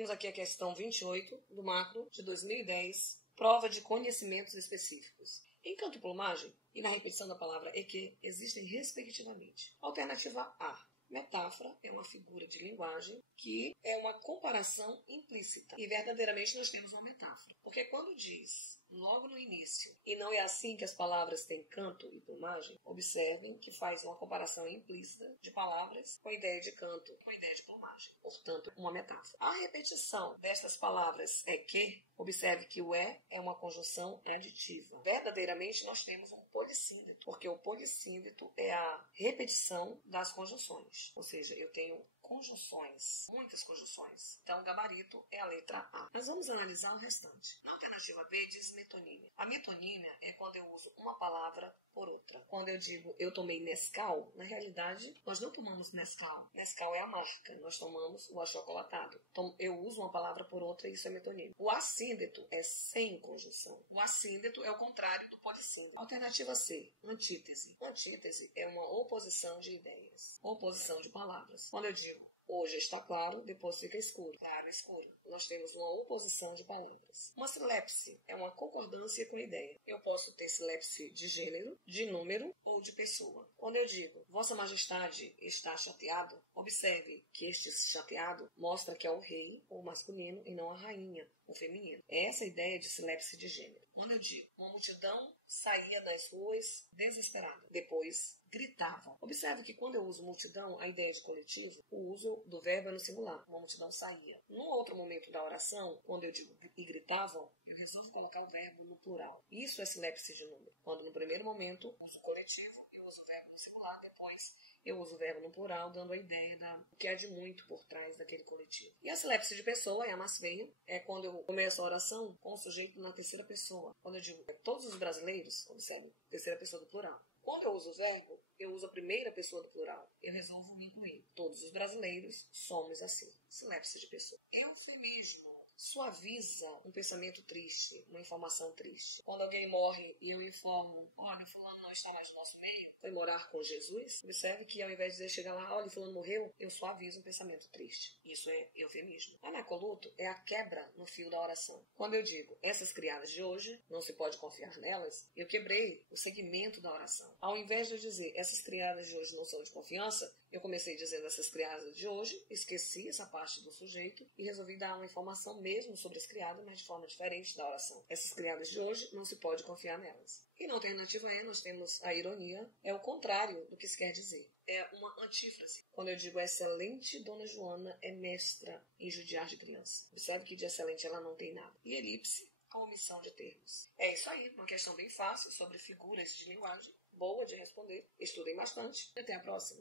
Temos aqui a questão 28 do macro de 2010, prova de conhecimentos específicos. Em canto e plumagem e na repetição da palavra e que existem respectivamente. Alternativa A. Metáfora é uma figura de linguagem que é uma comparação implícita. E verdadeiramente nós temos uma metáfora. Porque quando diz logo no início, e não é assim que as palavras têm canto e plumagem, observem que faz uma comparação implícita de palavras com a ideia de canto, com a ideia de plumagem. Portanto, uma metáfora. A repetição destas palavras é que, observe que o é uma conjunção aditiva. Verdadeiramente nós temos um polissíndeto, porque o polissíndeto é a repetição das conjunções. Ou seja, eu tenho conjunções, muitas conjunções. Então, o gabarito é a letra A. Mas vamos analisar o restante. Na alternativa B diz metonímia. A metonímia é quando eu uso uma palavra por outra. Quando eu digo eu tomei Nescau, na realidade, nós não tomamos Nescau. Nescau é a marca. Nós tomamos o achocolatado. Então, eu uso uma palavra por outra e isso é metonímia. O assíndeto é sem conjunção. O assíndeto é o contrário do polissíndeto. Alternativa C, antítese. Antítese é uma oposição de ideias. Oposição de palavras. Quando eu digo hoje está claro, depois fica escuro. Claro, escuro. Nós temos uma oposição de palavras. Uma silepse é uma concordância com a ideia. Eu posso ter silepse de gênero, de número ou de pessoa. Quando eu digo Vossa Majestade está chateado, observe que este chateado mostra que é o rei, o masculino, e não a rainha, o feminino. É essa a ideia de silepse de gênero. Quando eu digo uma multidão saía das ruas desesperada. Depois gritavam. Observe que quando eu uso multidão, a ideia de coletivo, o uso do verbo é no singular. Uma multidão saía. Num outro momento da oração, quando eu digo e gritavam, eu resolvo colocar o verbo no plural. Isso é silepse de número. Quando no primeiro momento uso o coletivo, eu uso o verbo no singular, depois eu uso o verbo no plural, dando a ideia do que há de muito por trás daquele coletivo. E a silepse de pessoa é a mais feia. É quando eu começo a oração com o sujeito na terceira pessoa. Quando eu digo todos os brasileiros, observe, terceira pessoa do plural. Quando eu uso o verbo, eu uso a primeira pessoa do plural. Eu resolvo me incluir. Todos os brasileiros somos assim. Silepse de pessoa. Eufemismo suaviza um pensamento triste, uma informação triste. Quando alguém morre e eu informo, olha, fulano não está mais no nosso meio, foi morar com Jesus, observe que ao invés de dizer chegar lá, olha, fulano morreu, eu suavizo um pensamento triste. Isso é eufemismo. Anacoluto é a quebra no fio da oração. Quando eu digo, essas criadas de hoje, não se pode confiar nelas, eu quebrei o segmento da oração. Ao invés de eu dizer, essas criadas de hoje não são de confiança, eu comecei dizendo essas criadas de hoje, esqueci essa parte do sujeito e resolvi dar uma informação mesmo sobre as criadas, mas de forma diferente da oração. Essas criadas de hoje, não se pode confiar nelas. E na alternativa E, nós temos a ironia, é o contrário do que se quer dizer. É uma antífrase. Quando eu digo excelente, Dona Joana é mestra em judiar de criança. Observe que de excelente ela não tem nada. E elipse, a omissão de termos. É isso aí, uma questão bem fácil sobre figuras de linguagem. Boa de responder. Estudem bastante. Até a próxima.